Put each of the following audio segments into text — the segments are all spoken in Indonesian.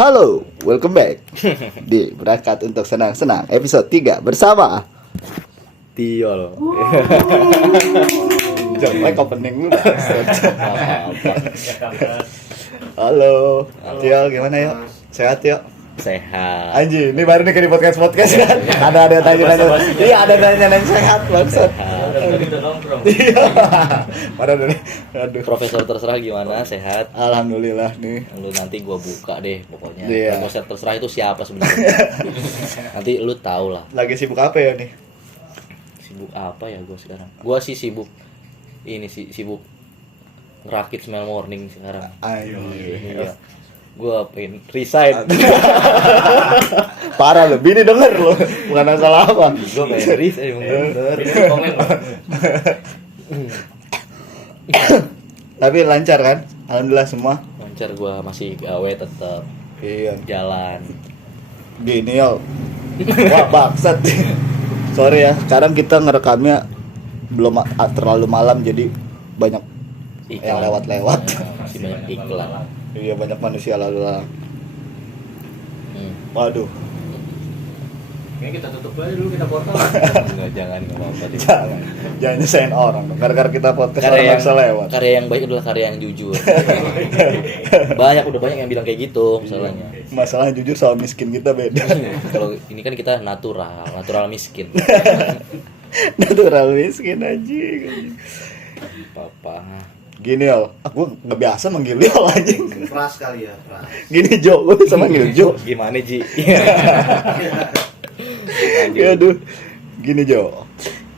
Halo, welcome back di Berangkat Untuk Senang-Senang episode 3 bersama Tio loh. Jangan opening lu dah. Halo, Tio gimana yuk? Sehat yuk? Sehat. Anjing, ini baru nih ke di podcast kan? Ada tanya-tanya. Iya, ada tanya-tanya sehat maksud. Iya. Parah dulu. Aduh. Profesor terserah gimana? Sehat. Alhamdulillah nih. Lu nanti gua buka deh pokoknya. Iya. Profesor terserah itu siapa sebenarnya? Nanti lu tahu lah. Lagi sibuk apa ya nih? Sibuk apa ya gua sekarang? Gua sih sibuk sibuk ngerakit Smell Morning sekarang. Ayo. Iya. Gua pengen resign. Parah lo, bini denger lo. Bukan salah apa. Gua pengen resign bener. Tapi lancar kan? Alhamdulillah semua. Lancar, gua masih gawe tetap Iya. jalan. Gini yo. Wah, bangsat. Sorry ya, sekarang kita ngerekamnya belum terlalu malam jadi banyak yang lewat-lewat. Masih banyak iklan. Iya, banyak manusia lalu lalang. Waduh. Kayaknya kita tutup aja dulu, kita portal. Enggak, jangan apa-apa deh. Jangan nyesain orang dong. Gara-gara kita podcast Karya orang yang bisa lewat. Karya yang baik adalah karya yang jujur. Udah banyak yang bilang kayak gitu misalnya. Masalah jujur soal miskin kita beda. Kalau ini kan kita natural miskin. Natural miskin anjing. Papa. Gini yo, aku nggak biasa manggil yo anjing. Pras kali ya, pras. Gini Jo, gue bisa manggil Jo. Gimana, Ji? Aduh. Gini Jo,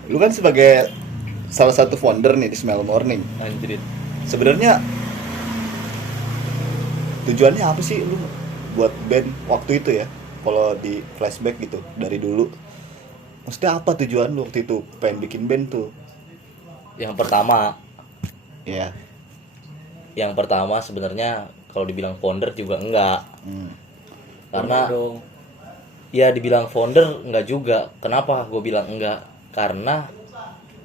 lu kan sebagai salah satu founder nih di Smell Morning. Anjrit. Sebenarnya tujuannya apa sih lu buat band waktu itu ya? Kalau di flashback gitu dari dulu, maksudnya apa tujuan lu waktu itu pengen bikin band tuh? Yang pertama Ya. Yang pertama sebenarnya kalau dibilang founder juga enggak. Karena ya dibilang founder enggak juga. Kenapa gue bilang enggak? Karena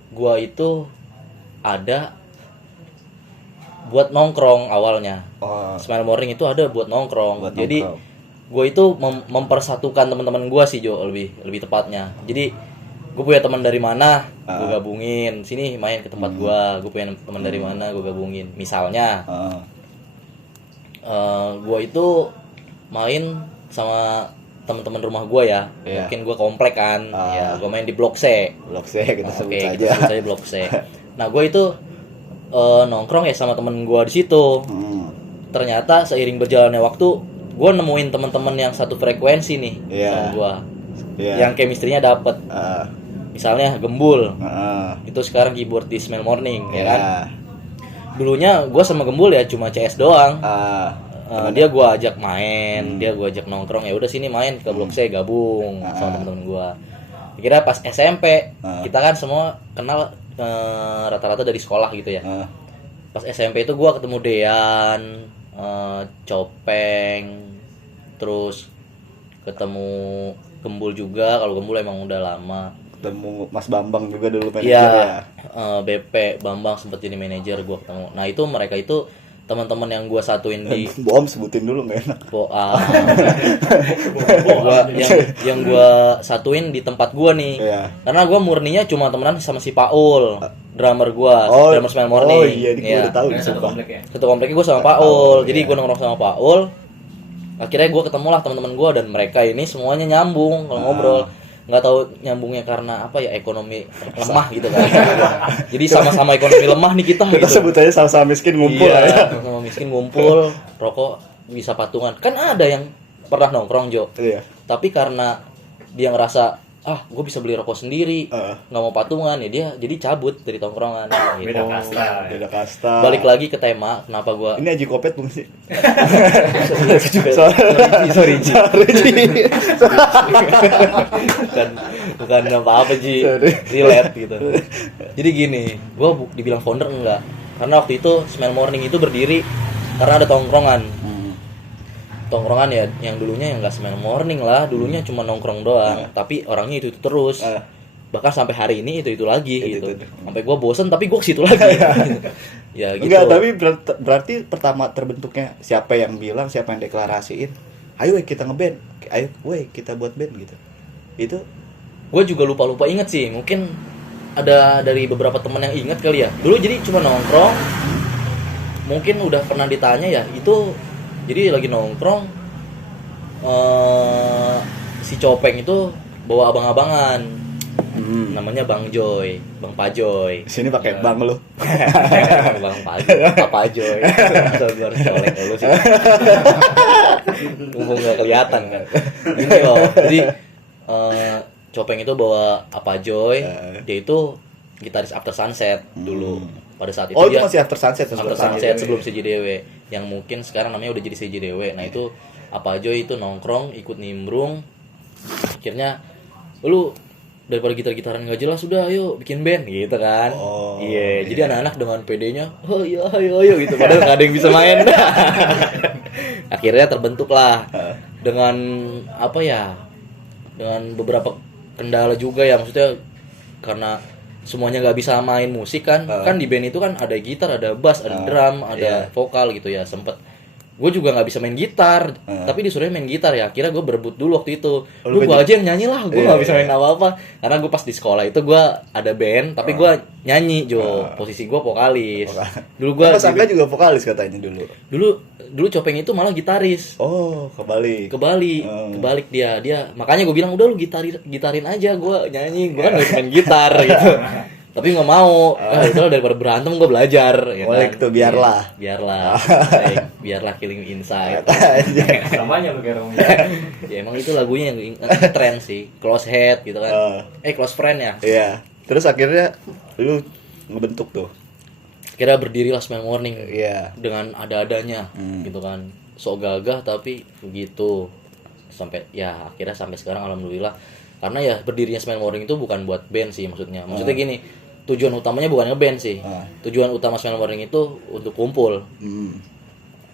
gue itu ada buat nongkrong awalnya. Smile Morning itu ada buat nongkrong. Jadi gue itu mempersatukan teman-teman gue sih Jo, lebih tepatnya. Jadi gue punya teman dari mana, gue gabungin sini main ke tempat gue punya teman dari mana, gue gabungin. Misalnya gue itu main sama teman-teman rumah gue ya. Mungkin gue komplek kan, ya gue main di Blok C. Kita sebut saja. Kita sebut saja Blok C. Nah gue itu nongkrong ya sama temen gue di situ. Ternyata seiring berjalannya waktu, gue nemuin teman-teman yang satu frekuensi nih sama gue, yang chemistry-nya dapet. Misalnya Gembul, itu sekarang keyboard di Smell Morning, ya kan. Dulunya gue sama Gembul ya cuma CS doang. Dia gue ajak main, dia gue ajak nongkrong, ya udah sini main ke Blok C, gabung sama temen-temen gue. Kira pas SMP kita kan semua kenal rata-rata dari sekolah gitu ya. Pas SMP itu gue ketemu Dean, Copeng, terus ketemu Gembul juga. Kalau Gembul emang udah lama. Ketemu Mas Bambang juga dulu manajer ya. Ya. BP Bambang sempat jadi manajer gue ketemu. Nah itu mereka itu teman-teman yang gue satuin di Bom sebutin dulu nggak enak. yang gue satuin di tempat gue nih. Karena gue murninya cuma temenan sama si Paul, drummer gue, drummer Smell Morning. Oh iya, gue udah tahu Satu kompleknya gue sama Paul. Jadi gue nongkrong sama Paul. Akhirnya gue ketemu lah teman-teman gue, dan mereka ini semuanya nyambung kalau ngobrol. Nggak tahu nyambungnya karena apa ya, ekonomi lemah gitu kan. Jadi sama-sama ekonomi lemah nih kita gitu. Sebut aja sama-sama miskin ngumpul ya. Sama miskin ngumpul, rokok bisa patungan. Kan ada yang pernah nongkrong Jo. Tapi karena dia ngerasa gue bisa beli rokok sendiri, nggak mau patungan ya, dia jadi cabut dari tongkrongan gitu. Beda kasta. Balik lagi ke tema, kenapa gue ini Aji Kopet belum sih? Sorry Ji. bukan apa-apa Ji, relate gitu. Jadi gini, gue dibilang founder enggak, karena waktu itu Smell Morning itu berdiri karena ada tongkrongan ya, yang dulunya yang nggak Smell Morning lah, dulunya cuma nongkrong doang, tapi orangnya itu terus. bahkan sampai hari ini itu lagi gitu. Sampai gue bosen tapi gue ke situ lagi. Ya gitu. Enggak, tapi berarti pertama terbentuknya siapa yang bilang, siapa yang deklarasiin? ayo kita ngeband, ayo kita buat band gitu. Itu gue juga lupa inget sih, mungkin ada dari beberapa teman yang inget kali ya. Dulu jadi cuma nongkrong, mungkin udah pernah ditanya ya, itu jadi lagi nongkrong, si Copeng itu bawa abang-abangan, namanya Bang Joy, Bang Pajoy. sini pakai bang lu. Bang Pajoy, Papa Joy. Masa gue harus colek dulu sih. Mumpung gak kelihatan kan. Gini loh, jadi Copeng itu bawa Apa Joy, dia itu gitaris After Sunset dulu. Pada saat itu Oh, itu dia masih After Sunset sebelum CJDW, yang mungkin sekarang namanya udah jadi CJDW. Nah itu Apa Joy itu nongkrong, ikut nimbrung. Akhirnya lu daripada gitar-gitaran nggak jelas, udah ayo bikin band gitu kan. Iya, jadi anak-anak dengan PD-nya oh iya ayo gitu, padahal nggak ada yang bisa main. Akhirnya terbentuk lah dengan apa ya, dengan beberapa kendala juga ya, maksudnya karena semuanya nggak bisa main musik kan. Kan di band itu kan ada gitar, ada bass, ada drum, ada vokal gitu ya. Sempet gue juga nggak bisa main gitar, tapi disuruh main gitar ya. Akhirnya gue berebut dulu waktu itu. Lu gue aja yang nyanyi lah, gue nggak bisa main apa-apa. Karena gue pas di sekolah itu gue ada band, tapi gue nyanyi posisi gue vokalis. Dulu gue Sangka juga vokalis katanya dulu. Dulu Copeng itu malah gitaris. Oh, Kebalik dia makanya gue bilang udah lu gitarin aja, gue nyanyi, gue kan nggak bisa main gitar gitu. Tapi nggak mau, itu daripada berantem gue belajar. Ya boleh kan? tuh, biarlah. Biarlah Killing Inside. Namanya lu kayak Ya emang itu lagunya yang tren sih, Close Head gitu kan. Close Friend ya. Iya. Terus akhirnya lu ngebentuk tuh. Kira berdirilah Smell Morning. Iya. Dengan ada-adanya gitu kan. Sok gagah tapi begitu. Sampai ya akhirnya sampai sekarang alhamdulillah. Karena ya berdirinya Smell Morning itu bukan buat band sih maksudnya. Maksudnya gini, tujuan utamanya bukan ngeband sih. Tujuan utama Smell Morning itu untuk kumpul.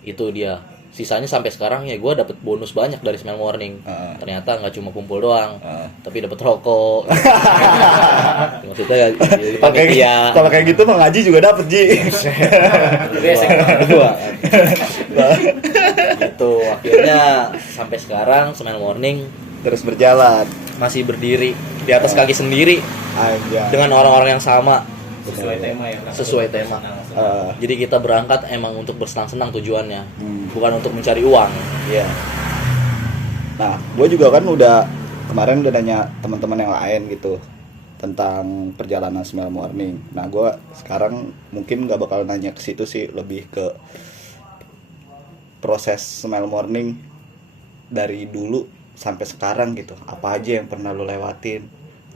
Itu dia. Sisanya sampai sekarang ya gue dapet bonus banyak dari Smell Morning. Ternyata nggak cuma kumpul doang, tapi dapet rokok. Maksudnya Kalau kayak gitu mah ngaji juga dapet, Ji. Dua. Gitu. Akhirnya sampai sekarang Smell Morning terus berjalan, masih berdiri di atas kaki sendiri. Anjay. Dengan orang-orang yang sama. sesuai tema. Jadi kita berangkat emang untuk bersenang-senang tujuannya, bukan untuk mencari uang. Iya. Nah, gue juga kan kemarin udah nanya teman-teman yang lain gitu tentang perjalanan Smell Morning. Nah, gue sekarang mungkin nggak bakal nanya ke situ sih, lebih ke proses Smell Morning dari dulu sampai sekarang gitu. Apa aja yang pernah lo lewatin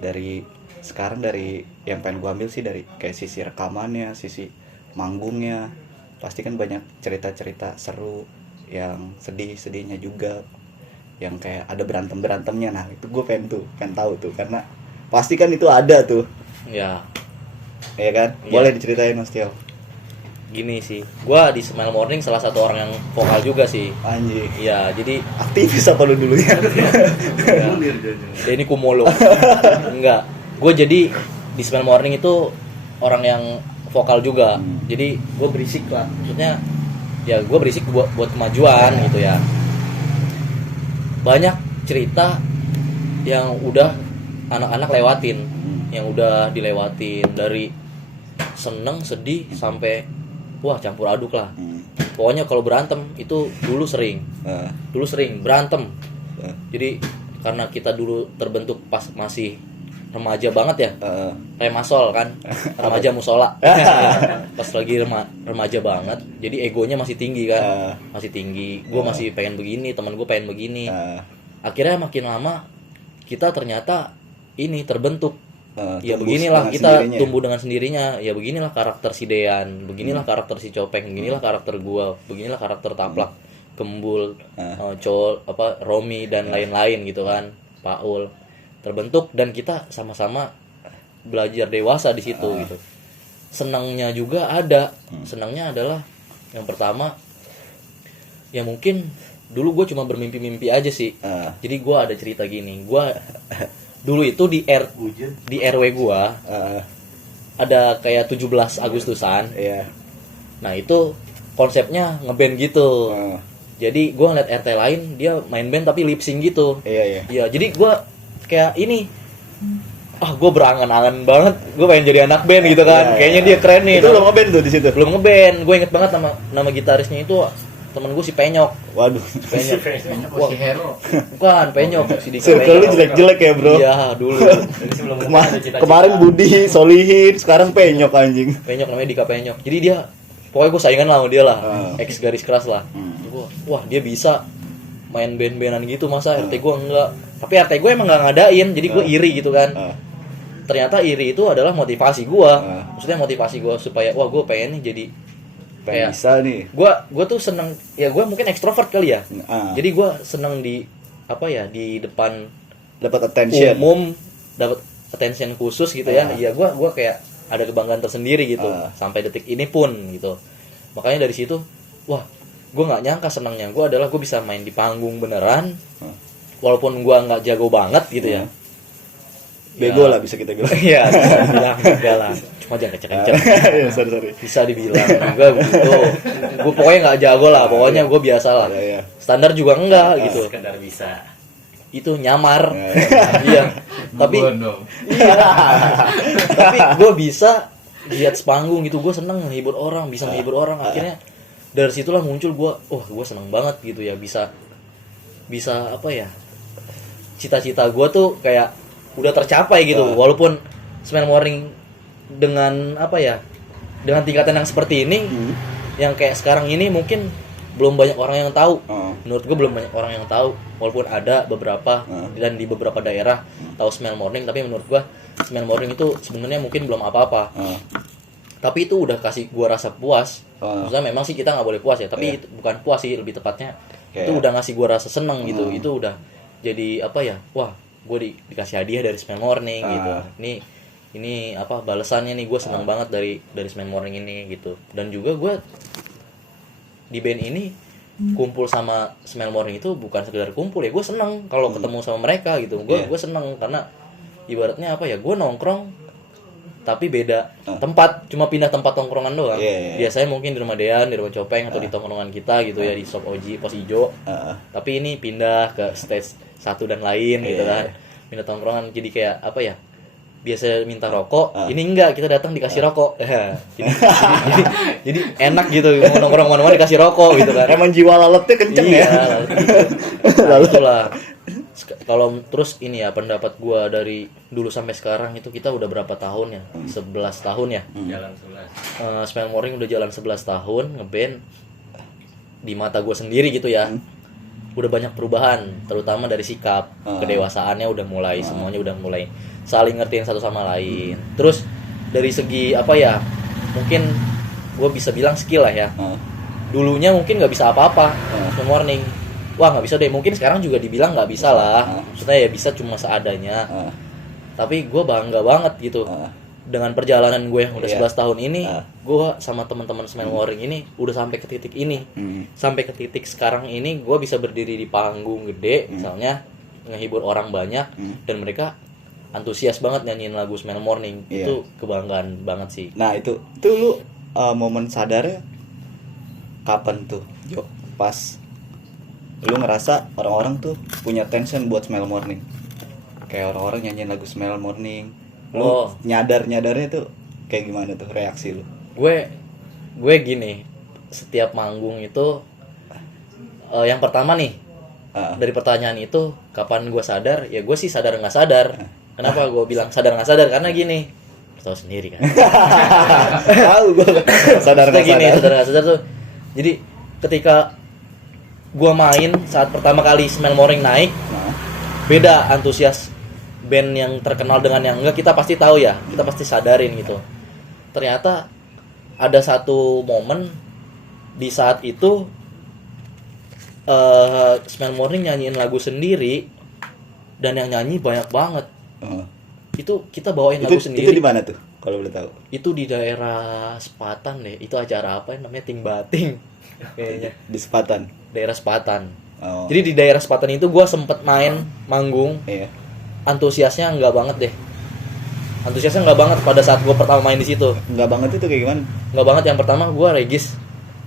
dari sekarang, dari yang pengen gue ambil sih dari kayak sisi rekamannya, sisi manggungnya. Pasti kan banyak cerita-cerita seru, yang sedihnya juga, yang kayak ada berantemnya. Nah itu gue pengen tahu tuh, karena pasti kan itu ada tuh. Ya. Iya kan? Ya. Boleh diceritain Mas Tio. Gini sih, gue di Smell Morning salah satu orang yang vokal juga sih. Anjir. Iya, jadi aktivis apa lu dulu ya? Denny Kumolo. Enggak. Gue jadi di Smell Morning itu orang yang vokal juga. Jadi gue berisik lah. Maksudnya ya gue berisik buat kemajuan gitu ya. Banyak cerita yang udah anak-anak lewatin, yang udah dilewatin, dari seneng, sedih sampai wah campur aduk lah. Pokoknya kalau berantem itu dulu sering berantem. Jadi karena kita dulu terbentuk pas masih remaja banget ya, remasol kan, remaja musola. Pas lagi remaja banget, jadi egonya masih tinggi kan, masih tinggi. Gue masih pengen begini, teman gue pengen begini. Akhirnya makin lama kita ternyata ini terbentuk. Ya beginilah kita tumbuh dengan sendirinya. Ya beginilah karakter si Dean, beginilah karakter si Copeng, beginilah karakter gua, beginilah karakter Taplak, Kembul, Romi dan lain-lain gitu kan, Paul. Terbentuk dan kita sama-sama belajar dewasa di situ gitu. Senangnya juga ada. Senangnya adalah yang pertama ya mungkin dulu gue cuma bermimpi-mimpi aja sih. Jadi gue ada cerita gini, gue dulu itu di RW gua ada kayak 17 Agustusan. Iya. Nah, itu konsepnya ngeband gitu. Jadi gue ngeliat RT lain dia main band tapi lip sync gitu. Iya. Jadi gue kayak ini, gue berangan-angan banget, gue pengen jadi anak band gitu kan. Kayaknya dia keren nih. Itu belum ngeband tuh di situ. Belum ngeband. Gue inget banget nama gitarisnya itu temen gue si Penyok. Waduh. Penyok. Wah, si Hero. Bukan Penyok, si Dika Circle lu Penyok. jelek-jelek ya, Bro. Iya, dulu. Jadi sebelum Kemarin Budi, Solihin, sekarang Penyok anjing. Penyok namanya Dika Penyok. Jadi dia pokoknya gue saingan lah sama dia lah. Ex garis keras lah. Wah, dia bisa main band-bandan gitu, masa RT gue enggak. Tapi RT gue emang enggak ngadain, jadi gue iri gitu kan. Ternyata iri itu adalah motivasi gue. Maksudnya motivasi gue supaya gue pengen nih jadi Pengen bisa nih. Gue tuh seneng, ya gue mungkin ekstrovert kali ya. Jadi gue seneng di di depan dapat attention umum, dapat attention khusus gitu ya. Iya, gue kayak ada kebanggaan tersendiri gitu sampai detik ini pun gitu. Makanya dari situ, wah, gue nggak nyangka senangnya gue adalah gue bisa main di panggung beneran, walaupun gue nggak jago banget gitu ya. Bego lah bisa kita bilang. Iya, bisa dibilang enggak lah. Cuma jangan kenceng-kenceng. Iya, sorry. Bisa dibilang enggak begitu. Gue pokoknya nggak jago lah, pokoknya gue biasa lah. Standar juga enggak gitu. Sekedar bisa. Itu nyamar. Iya. Tapi dong. iya. Tapi gue bisa di atas panggung gitu, gue seneng menghibur orang, bisa menghibur orang. Akhirnya dari situlah muncul gue seneng banget gitu ya, bisa apa ya, cita-cita gue tuh kayak udah tercapai gitu. Walaupun Smell Morning dengan dengan tingkatan yang seperti ini, yang kayak sekarang ini mungkin belum banyak orang yang tahu. Menurut gue belum banyak orang yang tahu, walaupun ada beberapa dan di beberapa daerah tahu Smell Morning, tapi menurut gue Smell Morning itu sebenarnya mungkin belum apa-apa. Tapi itu udah kasih gue rasa puas. Maksudnya memang sih kita nggak boleh puas ya, tapi itu bukan puas sih, lebih tepatnya itu udah ngasih gue rasa seneng gitu. Itu udah jadi wah, gue dikasih hadiah dari Smell Morning gitu. Ini balasannya nih, gue seneng banget dari Smell Morning ini gitu. Dan juga gue di band ini kumpul sama Smell Morning itu bukan sekedar kumpul ya, gue seneng kalau ketemu sama mereka gitu. Gue seneng karena ibaratnya gue nongkrong tapi beda tempat, cuma pindah tempat tongkrongan doang. Biasanya mungkin di rumah Dean, di rumah Copeng, atau di tongkrongan kita gitu ya, di Shop Oji, Pos Ijo. Tapi ini pindah ke stage 1 dan lain gitu kan. Pindah tongkrongan, jadi kayak biasa minta rokok, ini enggak, kita datang dikasih rokok. Jadi enak gitu, mau nongkrong mana-mana dikasih rokok gitu kan. Emang jiwa lalatnya kenceng ya. Nah, itulah. Kalau terus ini ya, pendapat gua dari dulu sampai sekarang itu kita udah berapa tahun ya? 11 tahun ya. Jalan 11. Smell Morning udah jalan 11 tahun ngeband. Di mata gua sendiri gitu ya. Udah banyak perubahan, terutama dari sikap, kedewasaannya udah mulai, semuanya udah mulai saling ngertiin satu sama lain. Terus dari segi mungkin gue bisa bilang skill lah ya. Dulunya mungkin nggak bisa apa-apa, Smell Morning, wah nggak bisa deh. Mungkin sekarang juga dibilang nggak bisa lah, maksudnya ya bisa cuma seadanya. Tapi gue bangga banget gitu dengan perjalanan gue yang udah 11 tahun ini. Gue sama teman-teman Smell Morning ini udah sampai ke titik ini, sampai ke titik sekarang ini gue bisa berdiri di panggung gede misalnya, ngehibur orang banyak, dan mereka antusias banget nyanyiin lagu Smell Morning. Itu kebanggaan banget sih. Nah itu lu momen sadarnya kapan tuh, Jo? Pas lu ngerasa orang-orang tuh punya attention buat Smell Morning, kayak orang-orang nyanyiin lagu Smell Morning, lu nyadarnya tuh kayak gimana tuh reaksi lu? Gue gini, setiap manggung itu yang pertama nih, dari pertanyaan itu kapan gue sadar, ya gue sih sadar nggak sadar. Kenapa gue bilang sadar nggak sadar? Karena gini, tahu sendiri kan. Tahu gue sadar nggak sadar tuh. Jadi ketika gue main saat pertama kali Smell Morning naik, beda antusias band yang terkenal dengan yang enggak. Kita pasti tahu ya, kita pasti sadarin gitu. Ternyata ada satu momen di saat itu Smell Morning nyanyiin lagu sendiri dan yang nyanyi banyak banget. Itu kita bawain lagu sendiri. Itu di mana tuh kalau boleh tahu? Itu di daerah Sepatan deh. Itu acara apa namanya, Ting Bating kayaknya. Di Sepatan. Daerah Sepatan. Jadi di daerah Sepatan itu gue sempet main manggung. Antusiasnya enggak banget deh. Antusiasnya enggak banget pada saat gue pertama main di situ. Enggak banget itu kayak gimana? Enggak banget. Yang pertama gue Regis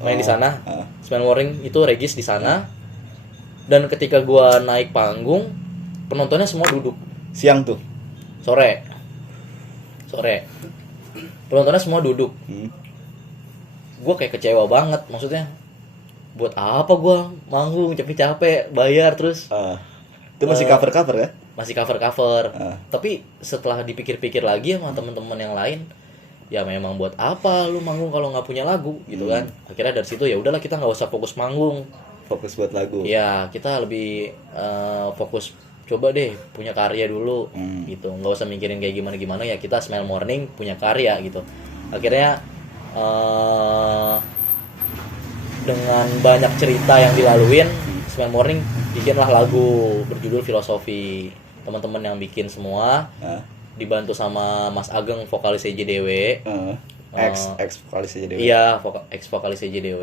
main di sana. Smell Morning itu Regis di sana. Dan ketika gua naik panggung, penontonnya semua duduk. Siang tuh. Sore. Penontonnya semua duduk. Gue kayak kecewa banget, maksudnya buat apa gue manggung capek-capek bayar terus. Itu masih cover ya? Masih cover. Tapi setelah dipikir-pikir lagi sama teman-teman yang lain, ya memang buat apa lu manggung kalau nggak punya lagu gitu kan. Akhirnya dari situ ya udahlah, kita nggak usah fokus manggung, fokus buat lagu. Ya kita lebih fokus, coba deh punya karya dulu gitu, nggak usah mikirin kayak gimana ya, kita Smell Morning punya karya gitu. Akhirnya dengan banyak cerita yang dilaluin, Smell Morning bikinlah lagu berjudul Filosofi. Teman-teman yang bikin semua, dibantu sama Mas Ageng vokalis EJDW, ex vokalis EJDW. Iya, ex vokalis EJDW.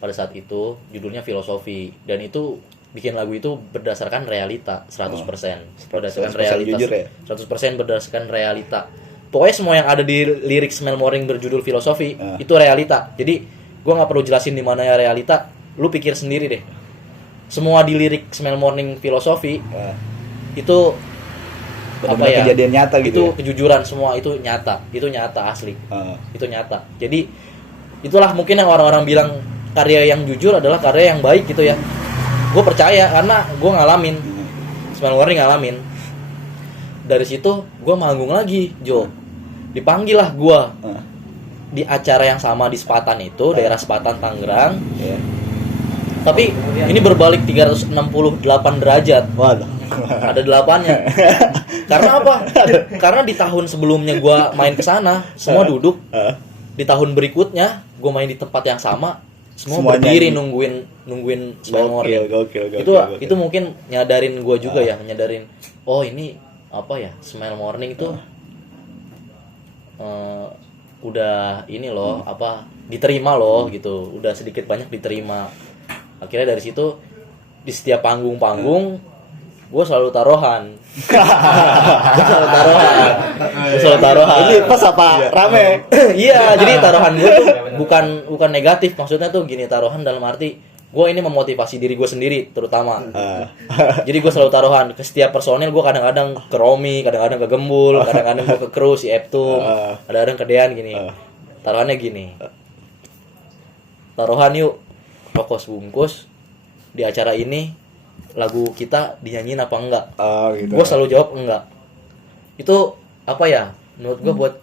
Pada saat itu judulnya Filosofi, dan itu bikin lagu itu berdasarkan realita 100%. Berdasarkan realita jujur ya? 100% berdasarkan realita. Pokoknya semua yang ada di lirik Smell Morning berjudul Filosofi itu realita. Jadi gue nggak perlu jelasin di mana ya realita, lu pikir sendiri deh. Semua di lirik Smell Morning Filosofi itu benar-benar apa ya? Kejadian nyata gitu. Itu ya? kejujuran semua, itu nyata asli. Itu nyata. Jadi itulah mungkin yang orang-orang bilang karya yang jujur adalah karya yang baik gitu ya. Gue percaya karena gue ngalamin. Smell Morning ngalamin. Dari situ gue manggung lagi, Jo. Dipanggil lah gue di acara yang sama di Sepatan itu, daerah Sepatan Tangerang. Tapi ini berbalik 368 derajat. Waduh. Ada 8-nya. Karena apa? Karena di tahun sebelumnya gue main ke sana, semua duduk. Di tahun berikutnya gue main di tempat yang sama, semua berdiri nungguin Smell Morning. Itu mungkin nyadarin gue juga ya, nyadarin, oh ini apa ya, Smell Morning itu udah ini loh, apa, diterima loh gitu, udah sedikit banyak diterima. Akhirnya dari situ di setiap panggung gue selalu taruhan. Gue selalu taruhan. Ini pas apa rame? Iya, jadi taruhan gue tuh bukan negatif, maksudnya tuh gini, taruhan dalam arti gue ini memotivasi diri gue sendiri terutama. Jadi gue selalu taruhan ke setiap personil. Gue kadang-kadang ke Romi, kadang-kadang ke Gembul, kadang-kadang gue ke Kru, si Eptum, kadang-kadang ke Dean gini. Taruhannya gini, taruhan yuk rokok sebungkus, di acara ini lagu kita dinyanyiin apa enggak. Gitu. Gue selalu jawab enggak. Itu apa ya, menurut gue buat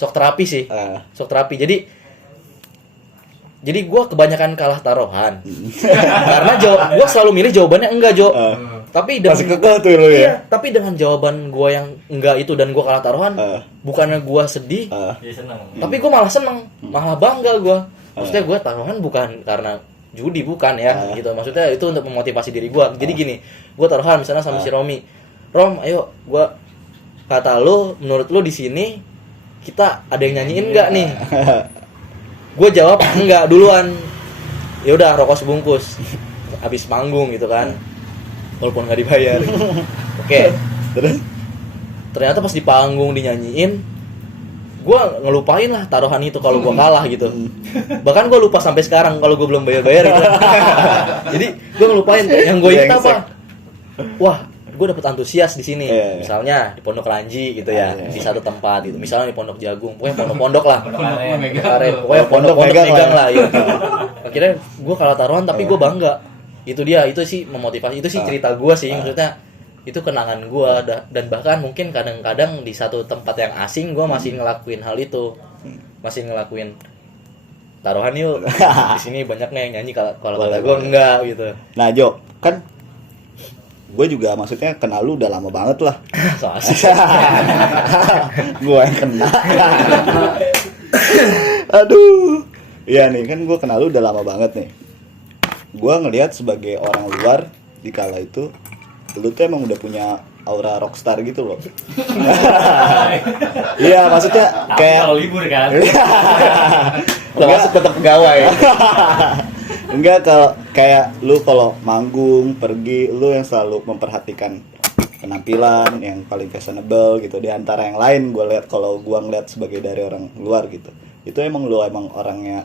shock terapi sih. Shock terapi. Jadi gue kebanyakan kalah taruhan. Karena gue selalu milih jawabannya enggak, Jo. Tapi dengan, masih kekeh tuh lo ya. Iya, tapi dengan jawaban gue yang enggak itu dan gue kalah taruhan, bukannya gue sedih, tapi gue malah seneng, malah bangga gue. Maksudnya gue taruhan bukan karena judi, bukan ya, gitu. Maksudnya itu untuk memotivasi diri gue. Jadi gini, gue taruhan misalnya sama si Romi, Rom, ayo, kata lu, menurut lu di sini kita ada yang nyanyiin nggak nih? Gue jawab enggak duluan. Ya udah, rokok sebungkus. Habis manggung gitu kan, walaupun nggak dibayar. Oke. Terus ternyata pas di panggung dinyanyiin, gue ngelupain lah taruhan itu kalau gue kalah gitu. Bahkan gue lupa sampai sekarang kalau gue belum bayar gitu. Jadi gue ngelupain. Yang gue ingat apa? Wah, gue dapet antusias di sini. Misalnya di Pondok Ranji gitu ya, di satu tempat gitu. Misalnya di Pondok Jagung, pokoknya pondok-pondok lah. Pokoknya pondok-pondok megang lah ya. Akhirnya gue kalah taruhan tapi gue bangga. Itu dia, itu sih memotivasi. Itu sih cerita gue sih, maksudnya itu kenangan gue. Dan bahkan mungkin kadang-kadang di satu tempat yang asing gue masih ngelakuin hal itu, masih ngelakuin taruhan yuk. Di sini banyak nih yang nyanyi, kalau kata gue enggak gitu. Nah Jo, kan gue juga maksudnya kenal lu udah lama banget lah. So asik. Gue yang kenal. Aduh. Iya nih, kan gue kenal lu udah lama banget nih. Gue ngelihat sebagai orang luar di kala itu, lu tuh emang udah punya aura rockstar gitu loh. Iya, maksudnya kayak kalau libur kan. Masuk tetap pegawai. Enggak, kalau kayak lu kalau manggung, pergi, lu yang selalu memperhatikan penampilan yang paling fashionable gitu di antara yang lain. Gue lihat, kalau gue ngeliat sebagai dari orang luar gitu, itu emang lu emang orangnya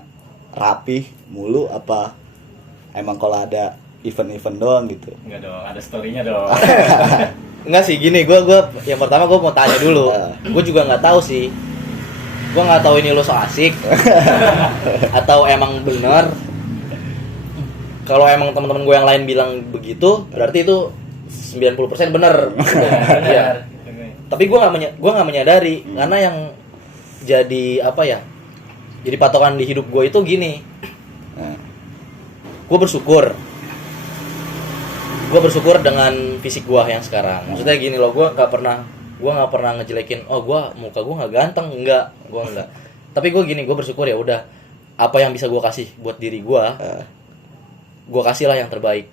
rapih mulu apa emang kalau ada event-event doang gitu? Enggak dong, ada story-nya dong. Enggak sih, gini, gue yang pertama gue mau tanya dulu. Gue juga nggak tahu sih. Gue nggak tahu ini lo so asik atau emang bener. Kalau emang teman-teman gue yang lain bilang begitu, berarti itu 90% bener. Iya. Tapi gue nggak menyadari karena yang jadi apa ya? Jadi patokan di hidup gue itu gini. Gue bersyukur dengan fisik gue yang sekarang. Maksudnya gini loh, gue nggak pernah ngejelekin. Oh, muka gue nggak ganteng, enggak. Tapi gue gini, gue bersyukur ya udah. Apa yang bisa gue kasih buat diri gue kasih lah yang terbaik.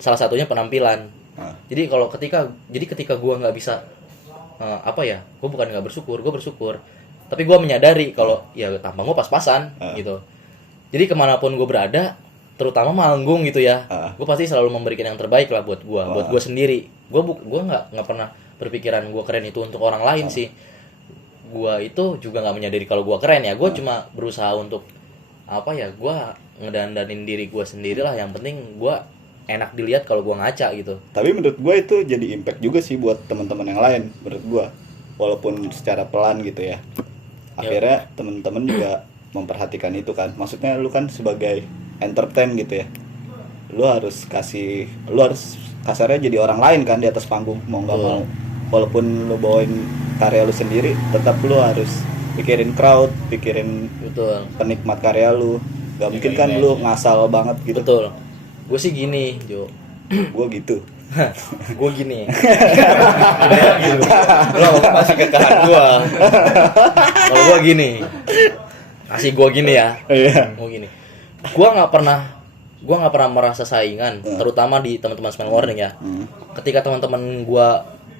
Salah satunya penampilan. Jadi ketika gue nggak bisa gue bukan nggak bersyukur, gue bersyukur. Tapi gue menyadari kalau ya tampang gue pas-pasan gitu. Jadi kemanapun gue berada, terutama manggung gitu ya, gue pasti selalu memberikan yang terbaik lah buat gue sendiri. Gue nggak pernah berpikiran gue keren itu untuk orang lain sih. Gue itu juga nggak menyadari kalau gue keren ya. Gue cuma berusaha untuk gue ngedandanin diri gue sendiri lah. Yang penting gue enak dilihat kalau gue ngaca gitu. Tapi menurut gue itu jadi impact juga sih buat teman-teman yang lain menurut gue, walaupun secara pelan gitu ya. Akhirnya teman-teman juga memperhatikan itu kan. Maksudnya lu kan sebagai entertain gitu ya, lu harus kasarnya jadi orang lain kan di atas panggung, mau nggak mau. Walaupun lu bawain karya lu sendiri, tetap lu harus pikirin crowd, pikirin penikmat karya lu. Gak mungkin kan lu ngasal banget gitu. Betul. Gue sih gini, Jo. Gue gitu. Gue gini. Lo masih kekahan gue. Kalau gue gini, kasih gue gini ya. Gue gini. Gue nggak pernah merasa saingan, terutama di teman-teman Smell Warning ya. Ketika teman-teman gue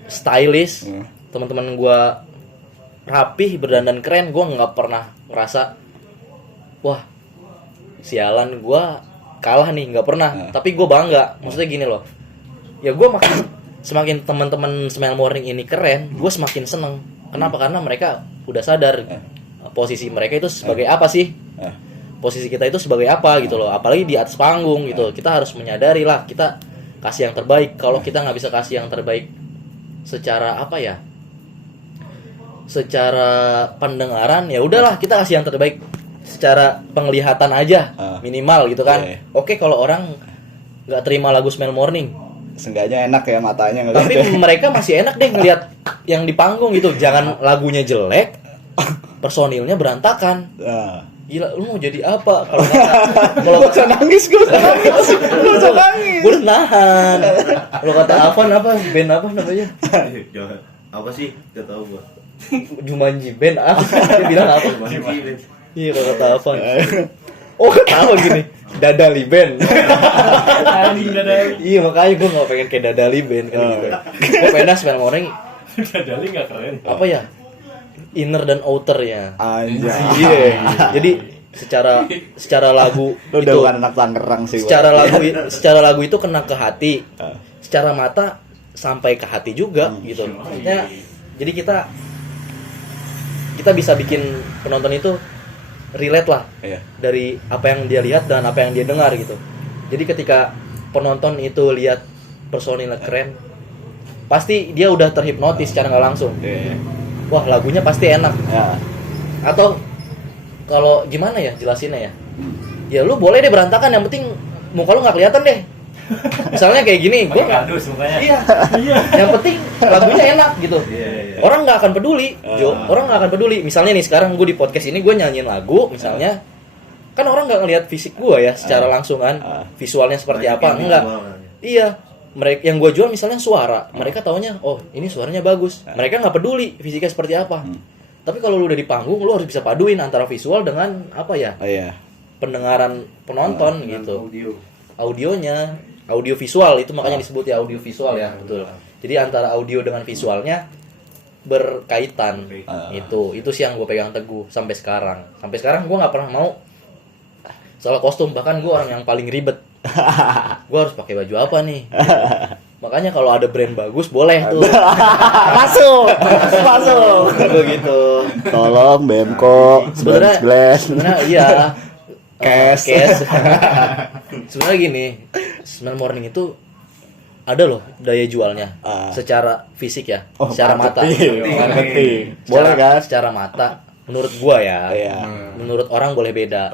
stylish, teman-teman gue rapih, berdandan keren, gue nggak pernah ngerasa wah sialan gue kalah nih, nggak pernah. Tapi gue bangga, maksudnya gini loh, ya gue semakin teman-teman Smell Warning ini keren, gue semakin seneng. Kenapa? Karena mereka udah sadar posisi mereka itu sebagai apa sih, posisi kita itu sebagai apa gitu loh. Apalagi di atas panggung gitu, kita harus menyadari lah, kita kasih yang terbaik. Kalau kita nggak bisa kasih yang terbaik secara secara pendengaran, ya udahlah kita kasih yang terbaik secara penglihatan aja, minimal gitu kan. Oke, kalau orang nggak terima lagu Smell Morning, seenggaknya enak ya matanya ngeliat. Tapi mereka masih enak deh ngeliat yang di panggung gitu. Jangan lagunya jelek, personilnya berantakan. Gila, lu mau jadi apa? Kalau bisa nangis, gue bisa nangis. Gue udah nahan. Kalau kata Afan band apa namanya? Apa sih? Gak tau gue. Jumanji band apa? Dia bilang apa? Jumanji band. Iya, kalau kata Afan. Oh, ketawa gini. Dadali band. Iya, makanya gue gak pengen kayak Dadali band kan gitu. Gue pengen Smell Morning. Dadali gak keren. Apa ya? Inner dan outer ya. Anjay. Iya. Jadi secara lagu lu itu bukan anak Tangerang sih. Secara lagu itu kena ke hati. Secara mata sampai ke hati juga gitu. Maksudnya jadi kita bisa bikin penonton itu relate lah. Dari apa yang dia lihat dan apa yang dia dengar gitu. Jadi ketika penonton itu lihat personilnya keren, pasti dia udah terhipnotis secara nggak langsung. Wah, lagunya pasti enak. Atau kalau gimana ya jelasinnya ya? Ya lu boleh deh berantakan, yang penting muka lu nggak kelihatan deh. Misalnya kayak gini, gue nggak. Iya. Yang penting lagunya enak gitu. Orang nggak akan peduli, Jo. Orang nggak akan peduli. Misalnya nih sekarang gue di podcast ini gue nyanyiin lagu, misalnya kan orang nggak ngelihat fisik gue ya secara langsung kan, visualnya seperti apa, enggak. Iya. Mereka yang gue jual misalnya suara, mereka taunya oh ini suaranya bagus, mereka nggak peduli fisiknya seperti apa. Tapi kalau lu udah di panggung, lu harus bisa paduin antara visual dengan apa ya, pendengaran penonton gitu, audionya, audio visual itu makanya disebut ya audio visual ya, betul. Jadi antara audio dengan visualnya berkaitan. Itu sih yang gue pegang teguh sampai sekarang gue nggak pernah mau soal kostum. Bahkan gue orang yang paling ribet. Gue harus pakai baju apa nih? Makanya kalau ada brand bagus boleh tuh. masuk. Gue gitu. Tolong Bemko, Sebenarnya iya. Cash. Sebenarnya gini, Smell Morning itu ada loh daya jualnya secara fisik ya, secara mata. Penting. Boleh kan? Secara mata, menurut gua ya, Iya. menurut orang boleh beda.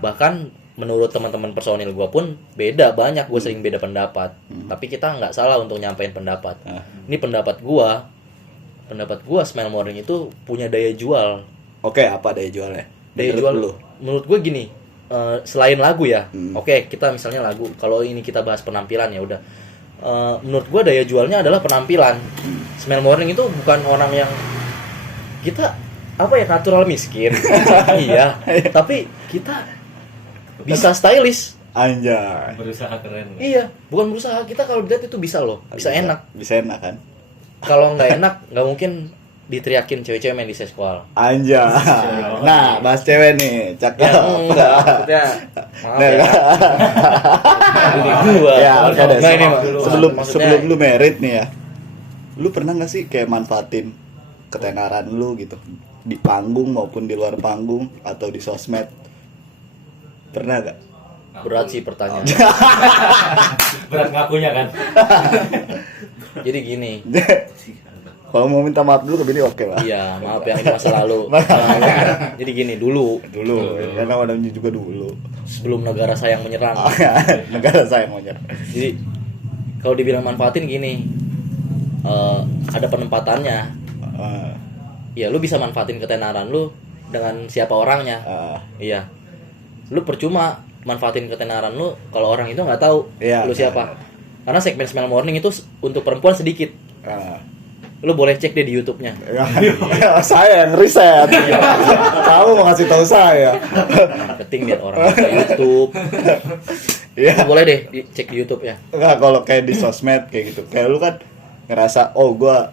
Bahkan menurut teman-teman personil gua pun beda banyak. Gua sering beda pendapat. Tapi kita nggak salah untuk nyampein pendapat. Ini pendapat gua Smell Morning itu punya daya jual. Oke, apa daya jualnya? Daya jual lu. Menurut gua gini, selain lagu ya. Oke, kita misalnya lagu. Kalau ini kita bahas penampilan ya udah. Menurut gue daya jualnya adalah penampilan. Smell Morning itu bukan orang yang kita natural miskin. Iya, tapi kita bisa stylish. Anjay. Berusaha keren. Iya, bukan berusaha. Kita kalau dilihat itu bisa loh, bisa enak. Bisa enak kan? Kalau nggak enak, nggak mungkin diteriakin cewek-cewek main di seskwal. Anjay. Nah, bahas cewek nih, cakep. Ya enggak, maksudnya maaf ya. Ini gua. Ya, oke deh. Nggak, ini mah. Maksudnya- Sebelum lu merit nih ya. Lu pernah gak sih kayak manfaatin ketenaran lu gitu di panggung maupun di luar panggung atau di sosmed? Pernah gak? Berat sih pertanyaan. Berat ngakunya kan. Jadi gini, Kalau mau minta maaf dulu ke bini oke lah. iya maaf ya ini masa lalu. Jadi gini dulu Karena namanya juga dulu. sebelum negara sayang menyerang. Negara saya mau nyerah. Jadi kalau dibilang manfaatin gini, ada penempatannya. Ya lu bisa manfaatin ketenaran lu dengan siapa orangnya. Iya. Lu percuma manfaatin ketenaran lu kalau orang itu nggak tahu Iya, lu siapa. Karena segmen Smell Morning itu untuk perempuan sedikit. Lu boleh cek deh di YouTube-nya. Saya yang riset. Kamu mau ngasih tahu saya. Marketing biar orang buka YouTube. Iya. Lu boleh deh dicek di YouTube ya. Enggak, kalau kayak di sosmed kayak gitu. Kayak lu kan ngerasa, oh gua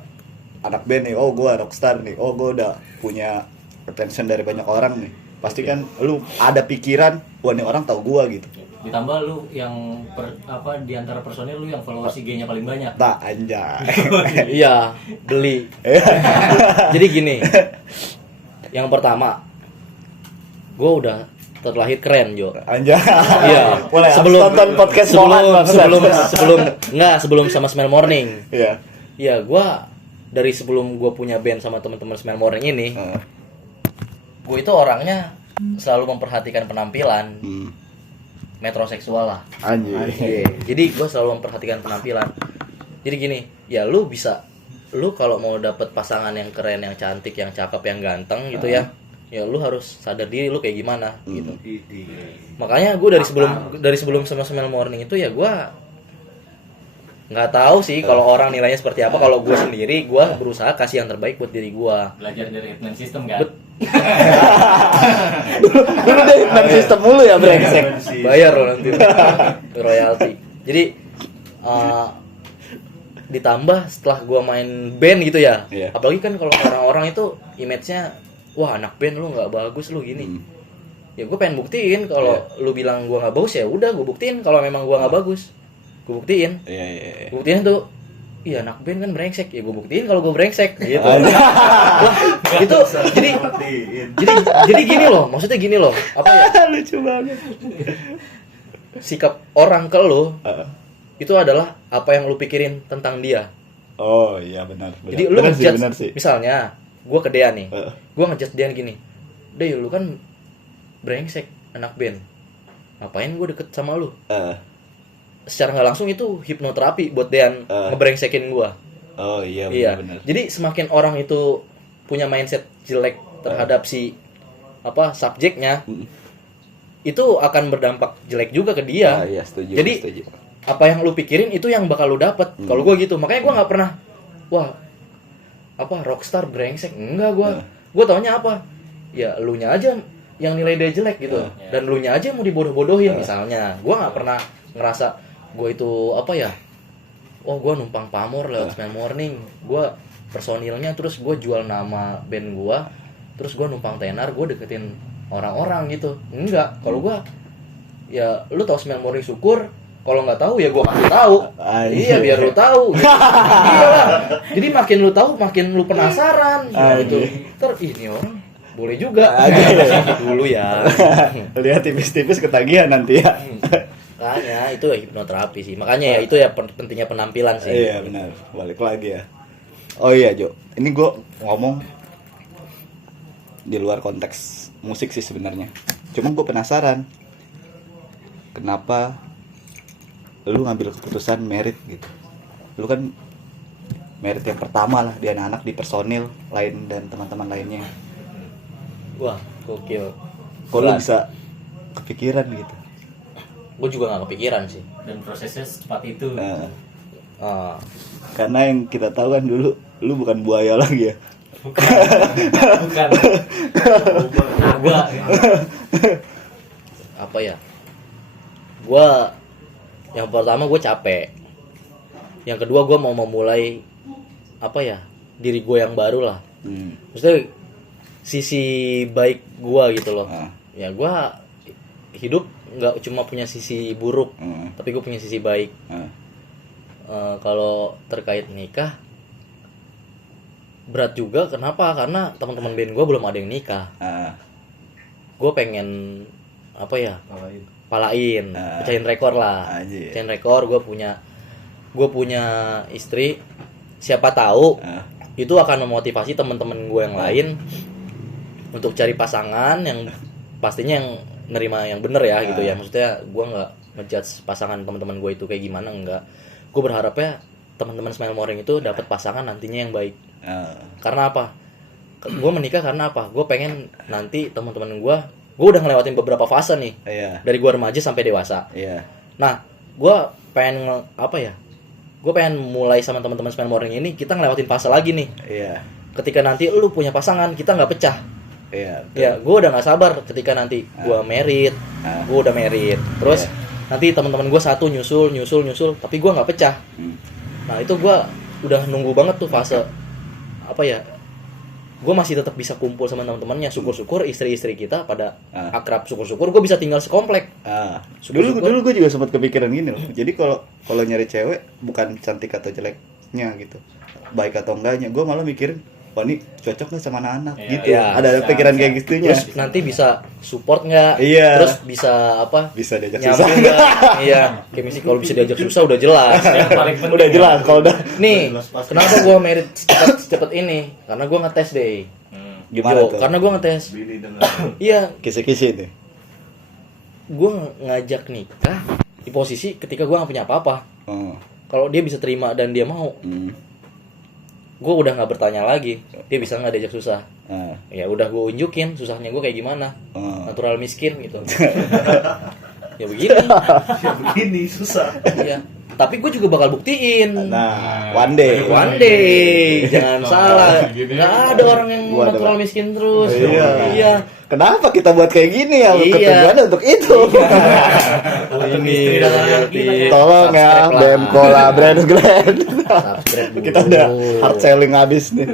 anak band nih, oh gua rockstar nih, oh gua udah punya attention dari banyak orang nih. Pasti kan lu ada pikiran, wah nih orang tahu gua gitu. Ditambah lu yang di antara personil lu yang followers IG-nya paling banyak. Tak anjay. Iya, beli. Jadi gini. Yang pertama, gue udah terlahir keren, Jo. Anjay. Iya. Boleh sebelum tonton podcast sebelum sama Smell Morning. Iya. Iya, gue dari sebelum gue punya band sama teman-teman Smell Morning ini, gue itu orangnya selalu memperhatikan penampilan. Metroseksual lah. Anjay. Jadi gue selalu memperhatikan penampilan. Jadi gini, ya lu kalau mau dapet pasangan yang keren, yang cantik, yang cakep, yang ganteng gitu ya lu harus sadar diri lu kayak gimana gitu. Makanya gue dari sebelum sama Smell Morning itu ya gue nggak tahu sih kalau orang nilainya seperti apa. Kalau gue sendiri gue berusaha kasih yang terbaik buat diri gue. Belajar dari hitman system kan. Dulu deh hitman sistem mulu ya brengsek. Bayar loh nanti royalti. Jadi ditambah setelah gua main band gitu ya. Iya. Apalagi kan kalau orang-orang itu image-nya wah anak band lu nggak bagus lu gini. Ya gue pengen buktiin kalau lu bilang gua nggak bagus ya udah gue buktiin kalau memang gua nggak bagus. Gue buktiin. Iya. Gue buktiin tuh iya anak band kan brengsek. Ya gue buktiin kalau gue brengsek gitu. Itu jadi gini loh, maksudnya gini loh. Apa ya? Lucu banget. Sikap orang ke lu itu adalah apa yang lu pikirin tentang dia. Oh iya benar. Jadi lu ngejudge, benar sih. misalnya gue ke Dean nih, gue ngejudge Dean gini, Dey lu kan brengsek anak band, ngapain gue deket sama lu? Secara nggak langsung itu hipnoterapi buat Dean ngebrengsekin gue. Oh iya benar. Jadi semakin orang itu punya mindset jelek terhadap si subjeknya, itu akan berdampak jelek juga ke dia. Iya setuju. Jadi apa yang lu pikirin itu yang bakal lu dapet. Kalau gue gitu, makanya gue nggak pernah rockstar brengsek, enggak gue taunya apa ya elunya aja yang nilai dia jelek gitu, dan elunya aja mau dibodoh-bodohin. Misalnya gue nggak pernah ngerasa gue itu gue numpang pamor lewat Smell Morning, gue personilnya, terus gue jual nama band gue, terus gue numpang tenar, gue deketin orang-orang gitu. Enggak, kalau gue ya lu tahu Smell Morning syukur, kalau nggak tahu ya gue kasih tahu. Iya biar lu tahu gitu. Iya lah. Jadi makin lu tahu makin lu penasaran gitu. Ini orang Boleh juga. Dulu ya. Lihat tipis-tipis ketagihan nanti ya. Makanya itu hipnoterapi sih. Makanya ya itu ya pentingnya penampilan sih. Iya benar. Balik lagi ya. Oh iya Jo, ini gue ngomong di luar konteks musik sih sebenarnya. Cuma gue penasaran kenapa lu ngambil keputusan merit gitu. Lu kan merit yang pertama lah di anak-anak di personil lain dan teman-teman lainnya. Wah, gokil. Kok lu bisa kepikiran gitu? Gue juga gak kepikiran sih. Dan prosesnya secepat itu. Nah, Ah, karena yang kita tahu kan dulu lu bukan buaya lagi ya. Bukan. Naga. apa ya? Gua yang pertama gue capek. Yang kedua gue mau memulai apa ya? Diri gue yang baru lah. Maksudnya sisi baik gue gitu loh. Ya gue hidup nggak cuma punya sisi buruk, tapi gue punya sisi baik. Kalau terkait nikah berat juga. Kenapa? Karena teman-teman band gue belum ada yang nikah. Gue pengen apa ya? Palain, pecahin rekor lah. Pecahin rekor. Gue punya istri. Siapa tahu itu akan memotivasi teman-teman gue yang lain untuk cari pasangan yang pastinya yang nerima yang bener ya gitu ya. Maksudnya gue nggak ngejudge pasangan teman-teman gue itu kayak gimana, enggak. Gue berharapnya teman-teman Smile Morning itu dapat pasangan nantinya yang baik. Karena apa? Gue menikah karena apa? Gue pengen nanti teman-teman gue udah ngelewatin beberapa fase nih. Dari gue remaja sampai dewasa. Nah, gue pengen apa ya? Gue pengen mulai sama teman-teman Smile Morning ini kita ngelewatin fase lagi nih. Ketika nanti lu punya pasangan, kita nggak pecah. Ya, gue udah nggak sabar ketika nanti gue merit, gue udah merit. Terus nanti teman-teman gue satu nyusul, tapi gue nggak pecah. Nah itu gue udah nunggu banget tuh fase apa ya? Gue masih tetap bisa kumpul sama teman-temannya. Syukur-syukur istri-istri kita pada akrab. Syukur-syukur gue bisa tinggal sekomplek. Dulu gue juga sempat kepikiran gini loh. Jadi kalau nyari cewek bukan cantik atau jeleknya gitu, baik atau enggaknya. Gue malah mikirin, oh ini cocok nggak sama anak-anak gitu. Ada pikiran kayak gitunya. Terus nanti bisa support nggak? Terus bisa apa? Bisa diajak nyambung susah. nggak? Iya. Kayak misalnya kalau bisa diajak susah udah jelas. Yang paling penting. Udah jelas kalau udah. Nih, kenapa gue merit secepat ini? Karena gue ngetes deh. Gimana tuh? Karena gue ngetes. Bini dengan Iya, Kisi-kisi itu. gue ngajak nikah di posisi ketika gue nggak punya apa-apa. Kalau dia bisa terima dan dia mau, gue udah nggak bertanya lagi dia bisa nggak diajak susah. Ya udah gue unjukin susahnya gue kayak gimana. Natural miskin gitu. Ya begini. ya begini susah. Iya. Tapi gue juga bakal buktiin. Nah, one day. Jangan salah. Nggak ada orang yang natural miskin terus. Iya. Kenapa kita buat kayak gini ya? Iya. Ketujuannya untuk itu. Ini Tolong ya, BM Cola Brand Glen. subscribe dulu. Kita udah hard selling habis nih.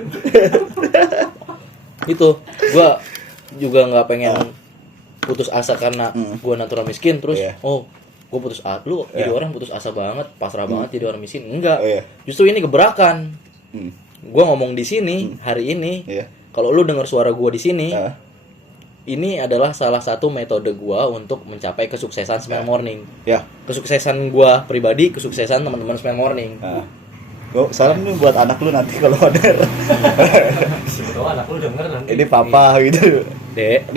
Itu gue juga nggak pengen putus asa karena gue natural miskin terus gue putus asa. Lu jadi orang putus asa banget, pasrah banget jadi orang miskin. Enggak. Justru ini gebrakan. Gue ngomong di sini hari ini. Kalau lu dengar suara gue di sini, ini adalah salah satu metode gue untuk mencapai kesuksesan Smile Morning. Kesuksesan gue pribadi, kesuksesan teman-teman Smile Morning. Salam nih buat anak lu nanti kalau ada. Siapa tahu anak lu denger nanti. Ini papa gitu. Dek.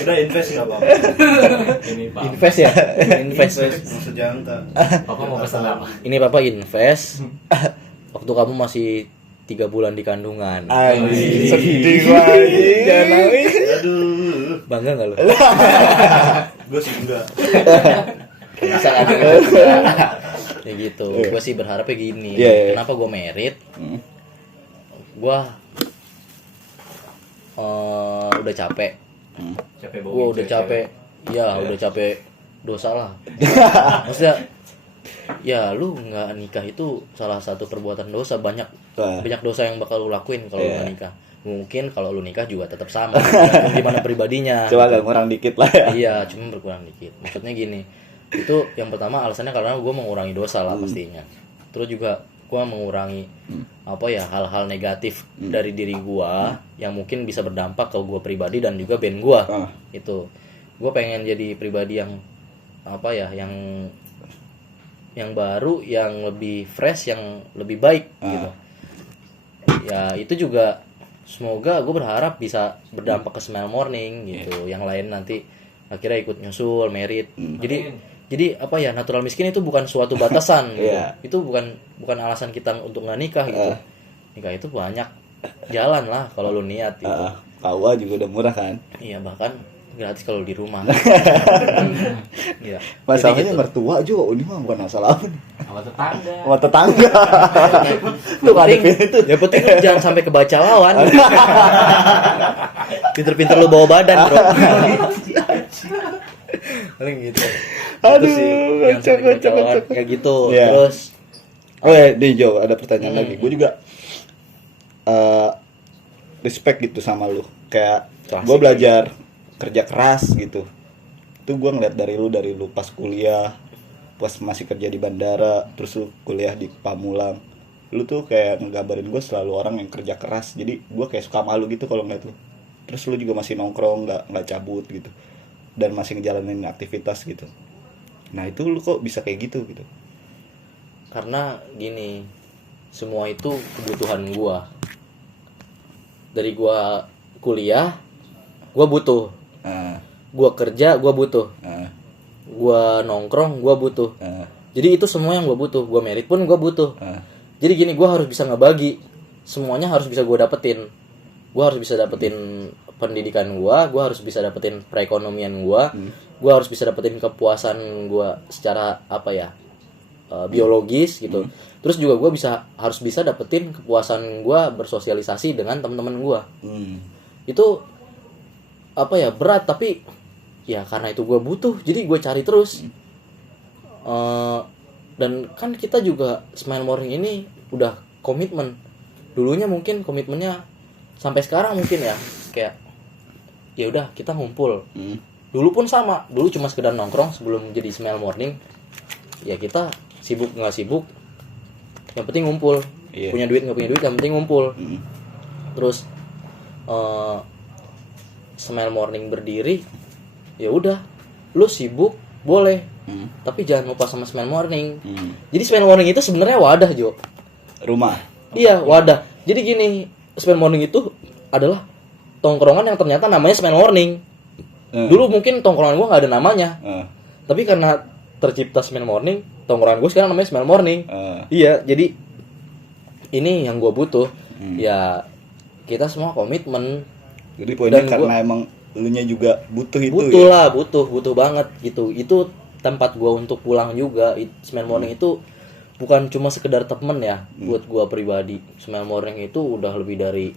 Udah invest nggak apa-apa. Ini Pak. Invest ya. Invest. Mau sejangka. Papa mau pesan apa? Ini papa invest. Waktu kamu masih 3 bulan di kandungan. Sedih gua anjing. Aduh. Bangga nggak lu? Gue sih enggak. Bisa kan? Ya gitu. Gue sih berharapnya gini. Kenapa gue merit? Gue udah capek. Gue udah capek. Ya udah capek dosa lah. Maksudnya ya lu nggak nikah itu salah satu perbuatan dosa. Banyak dosa yang bakal lu lakuin kalau lu nggak nikah. Mungkin kalau lu nikah juga tetap sama. Gimana pribadinya? Coba agak kurang dikit lah ya. Iya, cuma berkurang dikit. Maksudnya gini, itu yang pertama alasannya karena gue mengurangi dosa lah pastinya. Terus juga gue mengurangi apa ya hal-hal negatif dari diri gue yang mungkin bisa berdampak ke gue pribadi dan juga band gue. Itu gue pengen jadi pribadi yang apa ya, yang baru, yang lebih fresh, yang lebih baik gitu. Ya itu juga semoga gue berharap bisa berdampak ke Smile Morning gitu. Yang lain nanti akhirnya ikut nyusul merit. Jadi apa ya, natural miskin itu bukan suatu batasan gitu. Itu bukan alasan kita untuk nggak nikah gitu. Nikah itu banyak jalan lah kalau lu niat gitu. KUA juga udah murah kan? Iya, bahkan gratis kalau di rumah. Iya. Masalahnya Gitu. mertua juga, ini mah bukan masalah apa nih. Sama tetangga. Sama tetangga. Lu ngadepin itu. Ya penting lu jangan sampai kebaca lawan. Pinter-pinter lu bawa badan, Bro. Paling gitu. Aduh, Jangan sampai kebaca lawan. Kayak gitu. Iya. Terus Oh ya, nih Jo, ada pertanyaan lagi. Gue juga respect gitu sama lu. Kayak Klasik. gue belajar kerja keras gitu. Itu gue ngeliat dari lu pas kuliah, pas masih kerja di bandara, terus lu kuliah di Pamulang. Lu tuh kayak ngegambarin gue selalu orang yang kerja keras. Jadi gue kayak suka malu gitu kalau ngeliat lu. Terus lu juga masih nongkrong, nggak cabut gitu. Dan masih ngejalanin aktivitas gitu. Nah itu lu kok bisa kayak gitu gitu? karena gini, semua itu kebutuhan gua. Dari gua kuliah, gua butuh. Gua kerja, gua butuh. Gua nongkrong, gua butuh. Jadi itu semua yang gua butuh. Gua merit pun gua butuh. Jadi gini, gua harus bisa ngebagi. Semuanya harus bisa gua dapetin. Gua harus bisa dapetin pendidikan gua harus bisa dapetin perekonomian gua harus bisa dapetin kepuasan gua secara apa ya? Biologis gitu. Terus juga gua harus bisa dapetin kepuasan gua bersosialisasi dengan teman-teman gua. Itu apa ya, berat, tapi ya karena itu gua butuh, jadi gua cari terus. Dan kan kita juga Smile Morning ini udah komitmen. Dulunya mungkin komitmennya sampai sekarang mungkin ya kayak ya udah kita ngumpul. Dulu pun sama, dulu cuma sekedar nongkrong sebelum jadi Smile Morning. Ya kita sibuk nggak sibuk, yang penting ngumpul. Punya duit nggak punya duit, yang penting ngumpul. Terus Smile Morning berdiri, ya udah, lu sibuk boleh, tapi jangan lupa sama Smile Morning. Jadi Smile Morning itu sebenarnya wadah, Jo. Rumah. Iya, wadah. Jadi gini, Smile Morning itu adalah tongkrongan yang ternyata namanya Smile Morning. Dulu mungkin tongkrongan gue nggak ada namanya, tapi karena tercipta Smile Morning, tongkrongan gue sekarang namanya Smile Morning. Iya, jadi ini yang gue butuh. Ya kita semua komitmen. Jadi poinnya karena emang elunya juga butuh itu. Butuh lah, butuh banget gitu. Itu tempat gue untuk pulang juga. Smile Morning itu bukan cuma sekedar temen ya, buat gue pribadi. Smile Morning itu udah lebih dari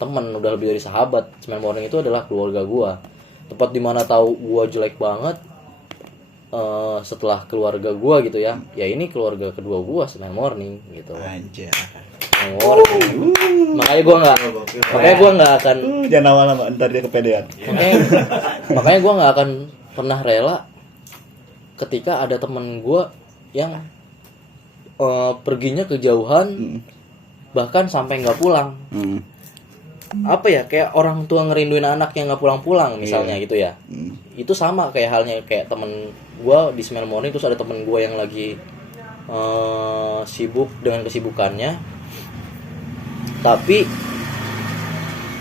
temen, udah lebih dari sahabat. Smile Morning itu adalah keluarga gue. Tempat dimana tahu gue jelek banget, setelah keluarga gue gitu ya. Ya ini keluarga kedua gue, Smile Morning gitu. Anjay. Makanya gue nggak akan Jangan lama-lama, ntar dia kepedean. makanya gue nggak akan pernah rela ketika ada temen gue yang perginya kejauhan, bahkan sampai nggak pulang. Apa ya, kayak orang tua ngerinduin anak yang nggak pulang-pulang misalnya gitu ya. Itu sama kayak halnya kayak temen gue di Smile Morning. Terus ada temen gue yang lagi sibuk dengan kesibukannya, tapi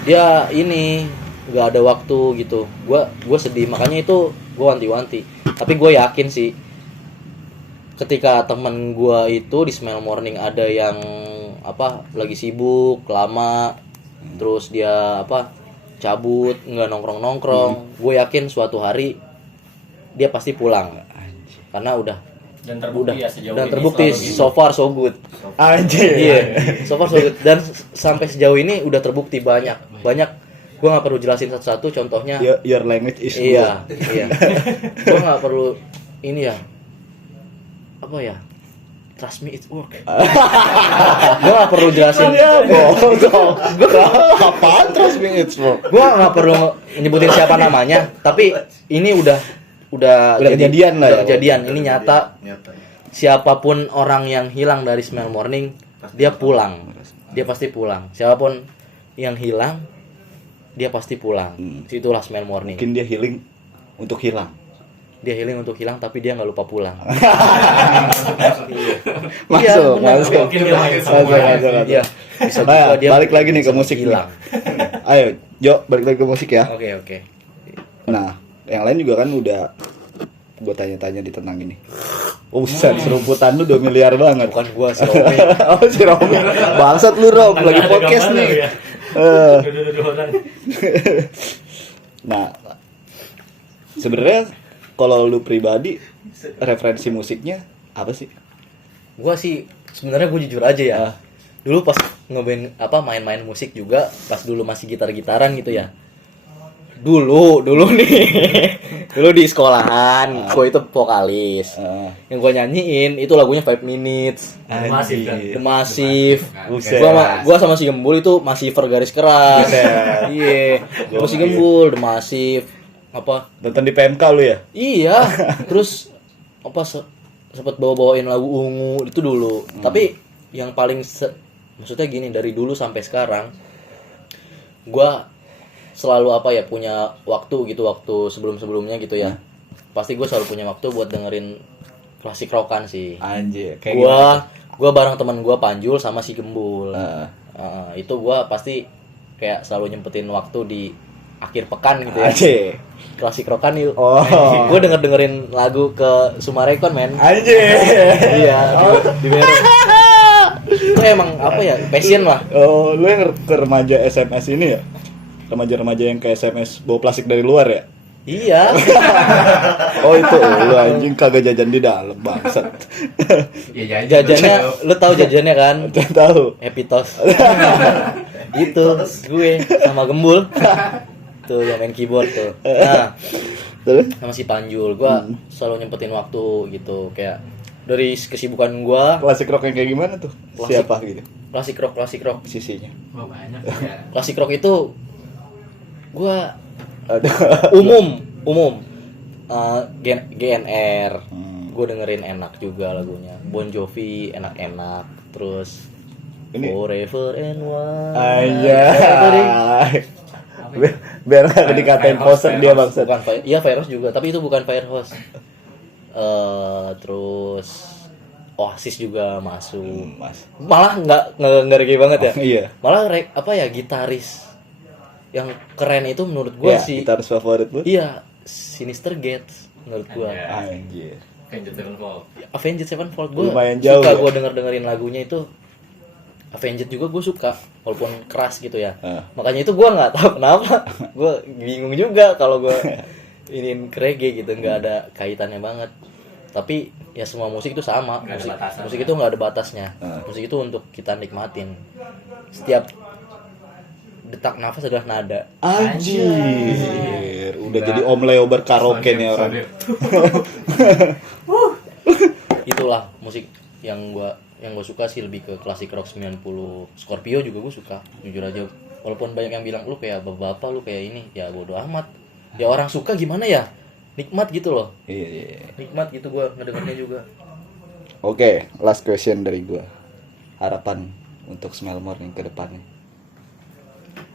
dia ini nggak ada waktu gitu. Gue sedih, makanya itu gue wanti-wanti. Tapi gue yakin sih ketika temen gue itu di Smile Morning ada yang apa lagi sibuk lama, terus dia apa cabut nggak nongkrong, gue yakin suatu hari dia pasti pulang karena udah Dan terbukti ya sejauh dan ini terbukti selalu gitu. so far so good. Anjir. Iya, so far so good. Dan sampai sejauh ini udah terbukti banyak. Gue nggak perlu jelasin satu-satu. Contohnya, Your language is good. iya. Gue nggak perlu ini ya. Apa ya? Trust me, it work. Gue nggak perlu jelasin. Gue apaan terus it's work? Gue nggak perlu nyebutin siapa namanya. Tapi ini udah kejadian lah ya. Kejadian. Ini nyata. siapapun orang yang hilang dari Smell Morning, dia pulang. Dia pasti pulang. Siapapun yang hilang, dia pasti pulang. Itulah Smell Morning. Mungkin dia healing untuk hilang. Dia healing untuk hilang, tapi dia nggak lupa pulang. Masuk, benar. masuk. Mungkin dia main Masuk, sama masuk, masuk. Iya. Bisa Nah, juga dia balik lagi nih ke sempat musik nih. hilang. Ayo, Jo, balik lagi ke musik ya. Oke. Nah, yang lain juga kan udah gue tanya-tanya di tentang ini. Oh, buset, serumputan lu 2 miliar banget. Bukan gua si Romi. Oh, si Romi. Bangsat lu, Rom, lagi Ada podcast gambar nih. lu ya? Eh, Dua orang. Nah, sebenarnya kalau lu pribadi referensi musiknya apa sih? Gua sih sebenarnya gue jujur aja ya. Dulu pas main-main musik juga pas dulu masih gitar-gitaran gitu ya. Dulu nih. Dulu di sekolahan, gue itu vokalis. Yang gue nyanyiin itu lagunya 5 Minutes. Masif kan? The Massive. Buset. Gua sama si Gembul itu masih garis keras. Iya. Gua si Gembul The Massive. Apa? Nonton di PMK lu ya? Iya. Terus apa sempat bawa-bawain lagu Ungu itu dulu. Tapi yang paling maksudnya gini, dari dulu sampai sekarang gua selalu punya waktu sebelum-sebelumnya gitu ya. Pasti gue selalu punya waktu buat dengerin klasik rockan sih. Anjir, Gua bareng teman gua Panjul sama si Gembul. Itu gua pasti kayak selalu nyempetin waktu di akhir pekan gitu ya. Anjir. Klasik rockan yuk. Oh. Gue dengerin lagu ke Sumarekon men. Anjir. Iya, di Beren. Itu emang passion lah. Oh, lu yang ke remaja SMS ini ya? Remaja-remaja yang ke SMS bawa plastik dari luar ya? Iya. Oh, itu lu anjing kagak jajan di dalam, bangsat. Ya Jajannya, lu tahu jajannya kan? Jangan tahu. Happy Toast. Itu gue sama Gembul. Tuh yang main keyboard tuh. Nah, Terus? sama si Panjul, gue selalu nyempetin waktu gitu, kayak dari kesibukan gue. Klasik rock yang kayak gimana tuh? Klasik. Siapa gitu? Klasik rock Sisinya. Oh, banyak ya. klasik rock itu gue Ada. umum GNR. Gue dengerin enak juga lagunya. Bon Jovi enak-enak. Terus Ini Forever and One. Anjay. Biar gak dikatain poser dia bangsat. Iya Virus juga, tapi itu bukan Firehouse. Terus Oasis juga masuk. Mas. Malah nggak reggae banget ya. Iya. Malah gitaris yang keren itu menurut gue Ya, sih. gitaris favorit lu? Iya, Sinister Gates menurut gue. Anjir. Avenged Sevenfold. Avenged Sevenfold gue Lumayan jauh suka, ya? gue dengerin lagunya itu. Avenged juga gue suka, walaupun keras gitu ya. Makanya itu gue nggak tahu kenapa, gue bingung juga kalau gue ini reggae gitu, nggak ada kaitannya banget. Tapi ya semua musik itu sama, musik itu nggak ada batasnya. Musik itu untuk kita nikmatin. Setiap detak nafas adalah nada. Anjir. Udah jadi Om Leo berkaraoke nih orang. Itulah musik yang gue suka sih, lebih ke klasik rock 90. Scorpio juga gue suka, jujur aja. Walaupun banyak yang bilang lu kayak bapak-bapak, lu kayak ini, ya bodo amat. Ya orang suka gimana ya? Nikmat gitu loh. Iya. Nikmat gitu gue ngedengarnya juga. Oke, last question dari gua. Harapan untuk Smell Morning ke depannya.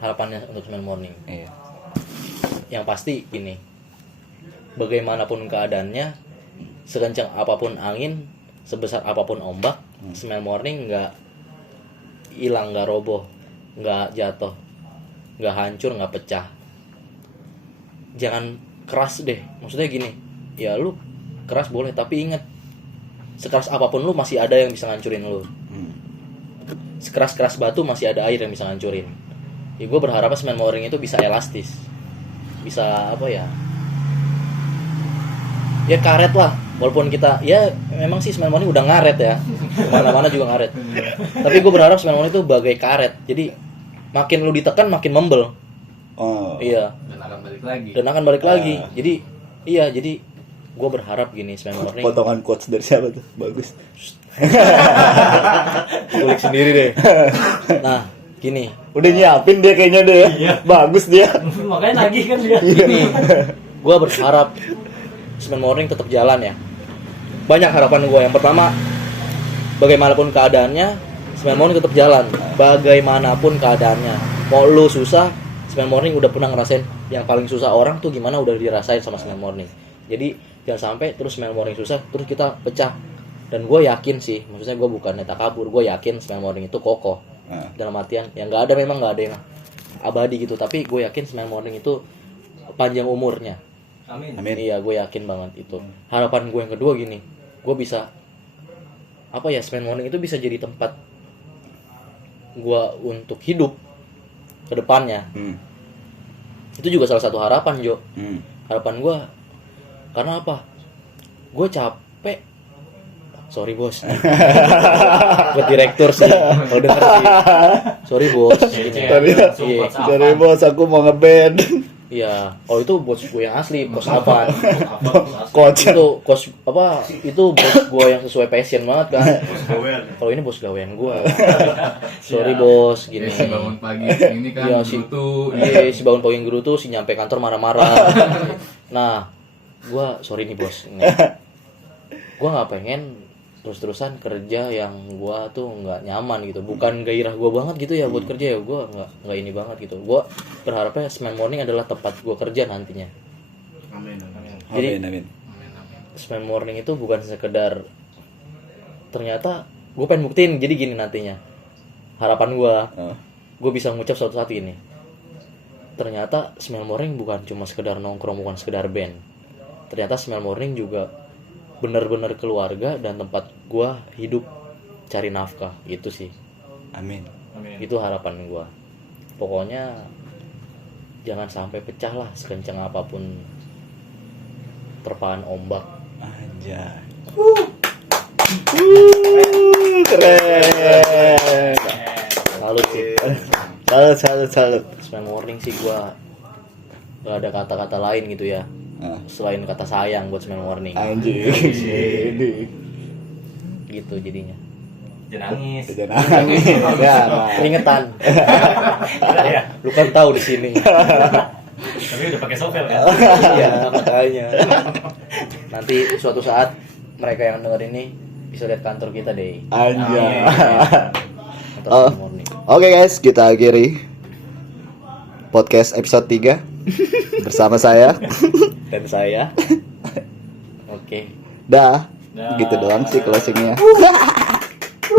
Harapannya untuk Smell Morning. Iya. Yang pasti ini, bagaimanapun keadaannya, sekencang apapun angin, sebesar apapun ombak, Smell Morning nggak hilang, nggak roboh, nggak jatuh, nggak hancur, nggak pecah. Jangan keras deh, maksudnya gini, ya lu keras boleh, tapi ingat, sekeras apapun lu masih ada yang bisa ngancurin lu. Sekeras-keras batu masih ada air yang bisa ngancurin. Ya gue berharap Smell Morning itu bisa elastis, bisa ya karet lah. Walaupun kita, ya memang sih Smell Morning udah ngaret ya, mana-mana juga ngaret. Tapi gue berharap Smell Morning itu bagai karet, jadi makin lu ditekan makin membel. Oh. Iya. Dan akan balik lagi. Jadi gue berharap gini, Smell Morning. Potongan quotes dari siapa tuh? Bagus. Kulik sendiri deh. Nah, gini. Udah nyiapin dia kayaknya deh ya. Iya. Bagus dia. Makanya nagih kan dia. Gini. Gue berharap Smell Morning tetap jalan ya. banyak harapan gue. Yang pertama, bagaimanapun keadaannya, Smile Morning tetap jalan. Bagaimanapun keadaannya, mau lu susah, Smile Morning udah pernah ngerasain yang paling susah orang tuh gimana, udah dirasain sama Smile Morning. Jadi jangan sampai terus Smile Morning susah terus kita pecah. Dan gue yakin sih, maksudnya gue bukan neta kabur, gue yakin Smile Morning itu kokoh. Dalam artian yang nggak ada, memang nggak ada yang abadi gitu, tapi gue yakin Smile Morning itu panjang umurnya. Amin. Iya, gue yakin banget itu. Harapan gue yang kedua gini, gue bisa apa ya, Smile Morning itu bisa jadi tempat gue untuk hidup ke depannya. Itu juga salah satu harapan, Jo. Harapan gue, karena apa? Gue capek. Sorry bos. Buat direktur sih, kalau denger sih. Sorry bos. Sorry bos, aku mau ngeband. Iya, kalau itu bos gue yang asli, bos apa? Coach. Itu bos apa? Itu bos gue yang sesuai passion banget kan. Gawean. Kalau ini bos gawean gue. Sorry bos, gini. Si bangun pagi ini kan Iya, si bangun pagi guru tuh si nyampe kantor marah-marah. Nah, gue sorry nih bos. Gue nggak pengen terus-terusan kerja yang gue tuh nggak nyaman gitu. Bukan gairah gue banget gitu ya buat kerja ya. Gue nggak ini banget gitu. Gue berharapnya Smile Morning adalah tempat gue kerja nantinya. Amin. Jadi Amin. Smile Morning itu bukan sekedar, ternyata gue pengen buktiin. Jadi gini nantinya, harapan gue bisa ngucap suatu saat ini, ternyata Smile Morning bukan cuma sekedar nongkrong, bukan sekedar band. Ternyata Smile Morning juga benar-benar keluarga dan tempat gue hidup, cari nafkah. Itu sih, Amin. itu harapan gue. Pokoknya jangan sampai pecah lah, sekencang apapun terpaan ombak. Anjay. Keren. Salut sih. Salut. Smile Morning sih gue gak ada kata-kata lain gitu ya selain kata sayang buat Smile Morning. Anjir. Gitu jadinya. Jangan nangis. Jangan nangis. Keringetan. Lu kan tahu di sini. Tapi udah pakai sovel kan? Iya, makanya. Nanti suatu saat mereka yang denger ini bisa lihat kantor kita deh. Anjay. Kantor Smile Morning. Oke guys, kita akhiri podcast episode 3 bersama saya. Dan saya. Oke. Dah. Gitu doang sih closingnya.